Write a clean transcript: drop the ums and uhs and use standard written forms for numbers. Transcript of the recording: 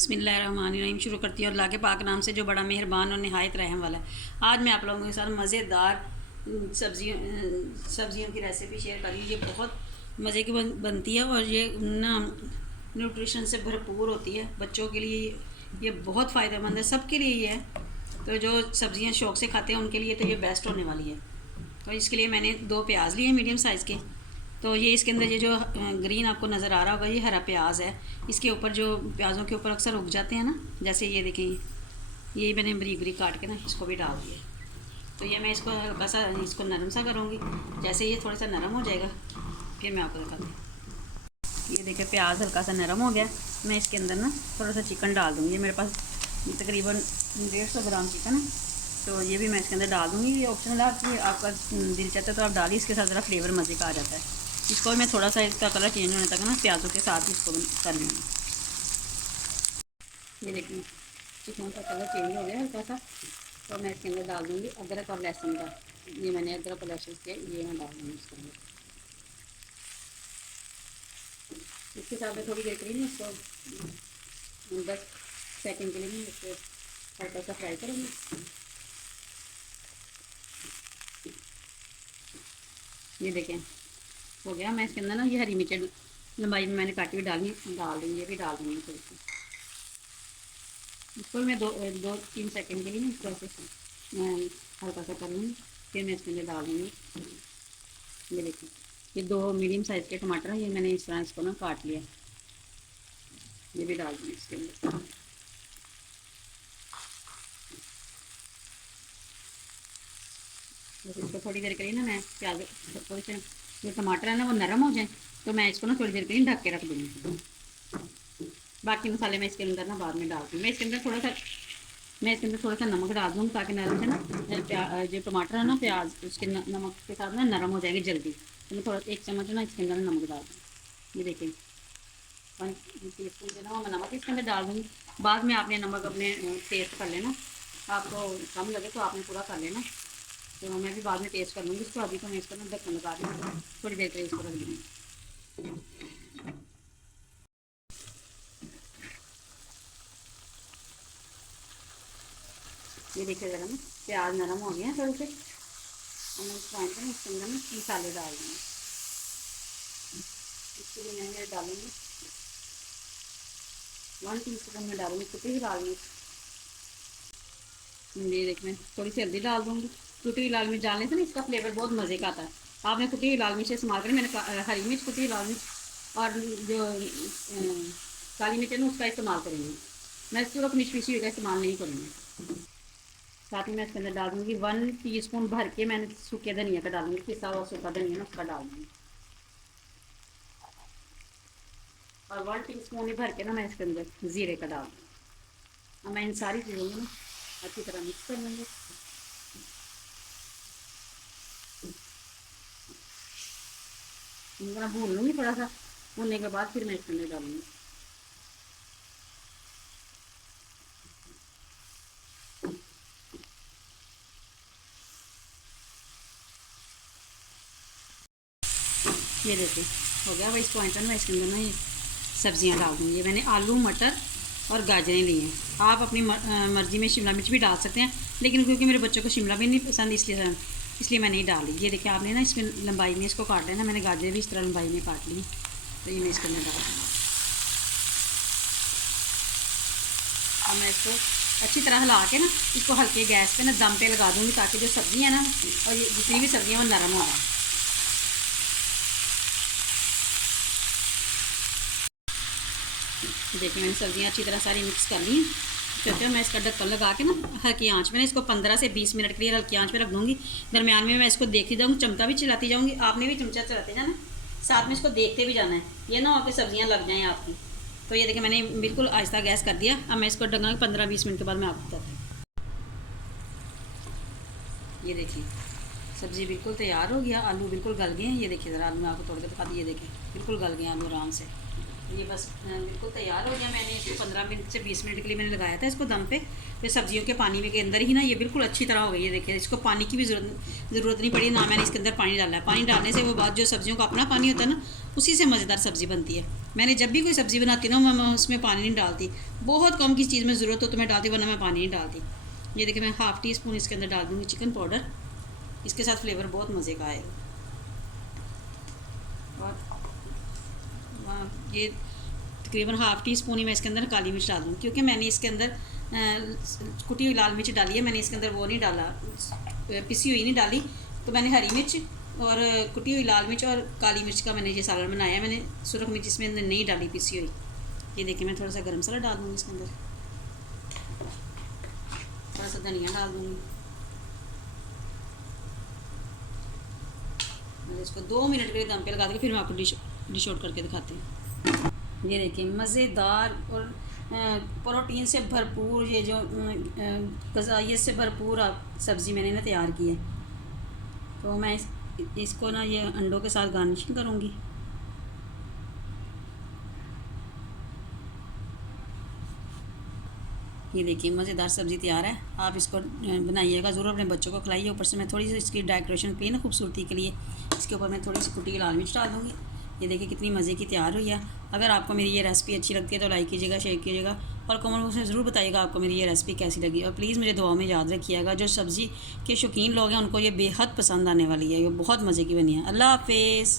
बिस्मिल्लाहिर्रहमानिर्रहीम शुरू करती हूँ और अल्लाह के पाक नाम से जो बड़ा मेहरबान और नहायत रहम वाला है। आज मैं आप लोगों के साथ मज़ेदार सब्जियों की रेसिपी शेयर कर रही हूँ। ये बहुत मज़े की बनती है और ये ना न्यूट्रिशन से भरपूर होती है। बच्चों के लिए ये बहुत फ़ायदेमंद है, सबके लिए ये है। तो जो सब्ज़ियाँ शौक़ से खाते हैं उनके लिए तो ये बेस्ट होने वाली है। तो इसके लिए मैंने 2 प्याज लिए मीडियम साइज़ के। तो ये इसके अंदर ये जो ग्रीन आपको नज़र आ रहा होगा, ये हरा प्याज है। इसके ऊपर जो प्याज़ों के ऊपर अक्सर उग जाते हैं ना, जैसे ये देखिए, ये मैंने बरीक बरीक काट के ना इसको भी डाल दिया। तो ये मैं इसको हल्का सा इसको नरम सा करूँगी। जैसे ये थोड़ा सा नरम हो जाएगा फिर मैं आपको दिखाती हूँ। ये देखिए प्याज हल्का सा नरम हो गया। मैं इसके अंदर ना थोड़ा सा चिकन डाल दूँगी। ये मेरे पास तकरीबन 150 ग्राम चिकन है, तो ये भी मैं इसके अंदर डाल दूँगी। ये ऑप्शनल है, आपका दिल चाहता है तो आप डालिए। इसके साथ ज़रा फ्लेवर मज़े का आ जाता है। इसको मैं थोड़ा सा इसका कलर चेंज होने तक ना प्याज़ों के साथ इसको कर लूँगी। ये देखिए चिकन का कलर चेंज हो गया हल्का सा। तो मैं इसके अंदर डाल दूँगी अदरक और लहसुन का। ये मैंने अदरक और लहसुन किया, ये मैं डाल दूँगी इसके अंदर। इसके साथ में थोड़ी देर के लिए इसको 10 सेकंड के लिए मैं इसको हल्का सा फ्राई करूँगी। ये देखें हो गया। मैं इसके अंदर ना ये हरी मिर्च लंबाई में मैंने काटी हुई डाल दूँगी। ये भी डाल दूँगी थोड़ी सी। इसको मैं 2-3 सेकंड के लिए इसको ऐसे हल्का सा कर लूँगी। फिर मैं इसके अंदर डाल दूँगी। ये देखिए ये 2 मीडियम साइज़ के टमाटर हैं। ये मैंने इस तरह इसको ना काट लिया। ये भी डाल दूँगी इसके अंदर। तो इसको थोड़ी देर के लिए ना मैं प्याज थोड़ी सी जो टमाटर है ना वो नरम हो जाए, तो मैं इसको ना थोड़ी देर के लिए ढक के रख दूँगी। बाकी मसाले मैं इसके अंदर ना बाद में डाल दूँगी। मैं इसके अंदर थोड़ा सा नमक डाल दूँगी ताकि नरम से ना जो टमाटर है ना प्याज उसके नमक के साथ ना नरम हो जाएंगे जल्दी। तो मैं थोड़ा 1 चम्मच ना इसके अंदर नमक डाल दूँगी। ये देखिए 1 टीस्पून जो ना मैं नमक इसके अंदर डाल दूँगी। बाद में आपने नमक अपने टेस्ट कर लेना, आपको कम लगे तो आपने पूरा कर लेना। तो मैं भी बाद में टेस्ट कर लूँगी इसको। अभी तो मैं इसको ना ढक्कन लगा दूँगी, थोड़ी देर के लिए इसको रख दूँगी। ये देखिए ज़रा ना प्याज नरम हो गया थोड़े से। मैं इस टाइम पर इसके अंदर ना मसाले डाल दूँगी। इसके लिए मैं डालूँगी 1 टीस्पून में डालूँगी कुटी हुई लाल मिर्च। ये देख मैं थोड़ी सी हल्दी डाल दूँगी। कुटी हुई लाल मिर्च डालने से ना इसका फ्लेवर बहुत मज़े का आता है। आपने कुटी हुई लाल मिर्च इस्तेमाल करें। मैंने हरी मिर्च, कुटी हुई लाल मिर्च और जो काली मिर्च है ना उसका इस्तेमाल करेंगे। मैं इसको पीसी हुई का इस्तेमाल नहीं करूँगी। साथ ही मैं इसके अंदर डाल दूँगी 1 टीस्पून भर के मैंने सूखे धनिया का डालूँगी। पिसा हुआ सूखा धनिया ना उसका डाल दूँगी। और 1 टीस्पून ही भर के ना मैं इसके अंदर ज़ीरे का डाल दूँगी। अब मैं इन सारी चीज़ों को ना अच्छी तरह मिक्स कर लेंगे। इनको ना भून लूँगी थोड़ा सा। भूनने के बाद फिर मैं इसके अंदर डालूँगी। ये देखिए हो गया। भाई इस पॉइंट पर मैं इसके अंदर ना ये सब्जियां डाल दूँगी। ये मैंने आलू, मटर और गाजरें ली हैं। आप अपनी मर्ज़ी में शिमला मिर्च भी डाल सकते हैं, लेकिन क्योंकि मेरे बच्चों को शिमला भी नहीं पसंद इसलिए मैं नहीं डाली। ये देखिए आपने ना इसमें लंबाई में इसको काट लेना। मैंने गाजरें भी इस तरह लंबाई में काट ली। तो ये मैं इसके अंदर डाल दूँगी। और मैं इसको अच्छी तरह हिला के ना इसको हल्के गैस पे ना दम पे लगा दूँगी ताकि जो सब्ज़ी है ना और ये जितनी भी सब्ज़ियाँ वो नरम हो जाए। देखिए मैंने सब्जियां अच्छी तरह सारी मिक्स कर ली। फिर मैं इसका ढक्कन लगा के ना हल्की आंच में इसको 15 से 20 मिनट के लिए हल्की आंच पे रख दूँगी। दरमियान में मैं इसको देखती जाऊँगी, चमचा भी चलाती जाऊँगी। आपने भी चमचा चलाते जाना, साथ में इसको देखते भी जाना है। ये ना आपकी सब्जियाँ लग जाएँ आपकी। तो ये देखिए मैंने बिल्कुल आहिस्ता गैस कर दिया। अब मैं इसको ढकूँगी 15-20 मिनट के बाद मैं आपको बताती हूँ। ये देखिए सब्ज़ी बिल्कुल तैयार हो गया। आलू बिल्कुल गल गए हैं। ये देखिए ज़रा आलू मैं आपको तोड़ के दिखा दी। ये देखिए बिल्कुल गल गए आलू आराम से। ये बस बिल्कुल तैयार हो गया। मैंने इसको 15 मिनट से 20 मिनट के लिए मैंने लगाया था इसको दम पे। फिर सब्जियों के पानी में के अंदर ही ना ये बिल्कुल अच्छी तरह हो गई। ये देखिए इसको पानी की भी ज़रूरत नहीं पड़ी, ना मैंने इसके अंदर पानी डाला है। पानी डालने से वो बाद जो सब्जियों का अपना पानी होता है ना उसी से मज़ेदार सब्ज़ी बनती है। मैंने जब भी कोई सब्ज़ी बनाती हूँ ना, मैं उसमें पानी नहीं डालती। बहुत कम किसी चीज़ में ज़रूरत हो तो मैं डालती, वरना मैं पानी नहीं डालती। ये देखिए मैं हाफ़ टी स्पून इसके अंदर डाल दूँगी चिकन पाउडर। इसके साथ फ्लेवर बहुत मज़े का आएगा। और ये तकरीबन हाफ़ टी स्पून ही मैं इसके अंदर काली मिर्च डाल दूँ, क्योंकि मैंने इसके अंदर कुटी हुई लाल मिर्च डाली है। मैंने इसके अंदर वो नहीं डाला, पिसी हुई नहीं डाली। तो मैंने हरी मिर्च और कुटी हुई लाल मिर्च और काली मिर्च का मैंने ये सालन बनाया है। मैंने सुरख मिर्च इसमें अंदर नहीं डाली पिसी हुई। ये देखिए मैं थोड़ा सा गरम मसाला डाल दूँगी इसके अंदर, थोड़ा सा धनिया डाल दूँगी। मैंने इसको 2 मिनट के लिए दम पे लगा देंगे, फिर मैं आपको डिश आउट करके दिखाती हूँ। ये देखिए मज़ेदार और प्रोटीन से भरपूर, ये जो ग़िज़ाइयत से भरपूर सब्ज़ी मैंने ना तैयार की है। तो मैं इसको ना ये अंडों के साथ गार्निशिंग करूँगी। ये देखिए मज़ेदार सब्ज़ी तैयार है। आप इसको बनाइएगा ज़रूर, अपने बच्चों को खिलाइए। ऊपर से मैं थोड़ी सी इसकी डेकोरेशन पे ना खूबसूरती के लिए इसके ऊपर मैं थोड़ी सी कुटी लाल मिर्च डाल दूँगी। ये देखिए कितनी मज़े की तैयार हुई है। अगर आपको मेरी ये रेसिपी अच्छी लगती है तो लाइक कीजिएगा, शेयर कीजिएगा और कमेंट बॉक्स में ज़रूर बताइएगा आपको मेरी ये रेसिपी कैसी लगी। और प्लीज़ मुझे दुआ में याद रखिएगा। जो सब्ज़ी के शौकीन लोग हैं उनको ये बेहद पसंद आने वाली है। ये बहुत मज़े की बनी है। अल्लाह हाफ़िज़।